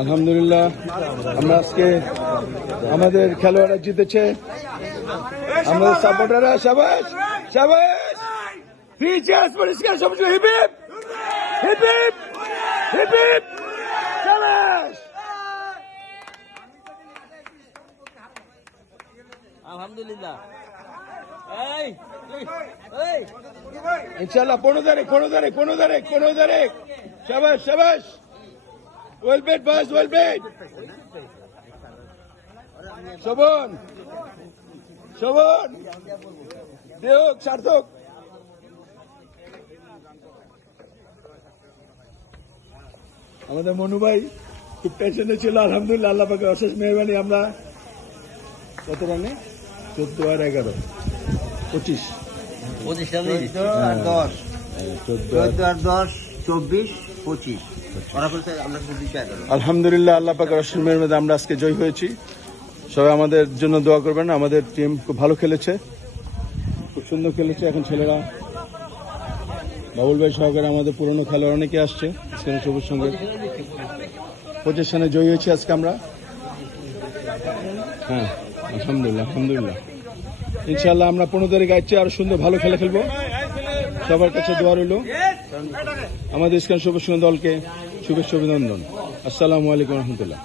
আলহামদুলিল্লাহ আমরা আজকে আমাদের খেলোয়াড়রা জিতেছে, আমাদের সাপোর্টাররা শাবাশ শাবাশ। থ্রি চিয়ার্স ফর ইস্কান সবুজ। Hip hip hip hip hip hip শাবাশ। আলহামদুলিল্লাহ। ইনশাআল্লাহ 15 শাবাশ শাবাশ। Well played boss, well played. Shovan Shovan দেখ সার্থক। আমাদের মনু ভাই খুব টেনশনে ছিল, আলহামদুলিল্লাহ আল্লাহ পাকের অশেষ মেহরবানি আমরা কত রানে 14 আর 11 25 25 আলহামদুলিল্লাহ আল্লাহ পাকের অশেষ মেহরবানি আমরা আজকে জয় হয়েছি। সবাই আমাদের জন্য দোয়া করবেন। আমাদের টিম খুব ভালো খেলেছে, খুব সুন্দর খেলেছে। এখন ছেলেরা বাবুল ভাই সহকারে আমাদের পুরনো খেলোয়াড় অনেকে আসছে ইস্কান সবুজ সঙ্গে। পজিশনে জয়ী হয়েছি আজকে আমরা। হ্যাঁ আলহামদুলিল্লাহ আলহামদুলিল্লাহ। ইনশাআল্লাহ আমরা 15 তারিখ আসছি, আরো সুন্দর ভালো খেলা খেলবো। সবার কাছে দোয়া রইল। আমাদের ইস্কান সবুজ দলকে শুভেচ্ছা অভিনন্দন। আসসালামু আলাইকুম রহমতুল্লাহ।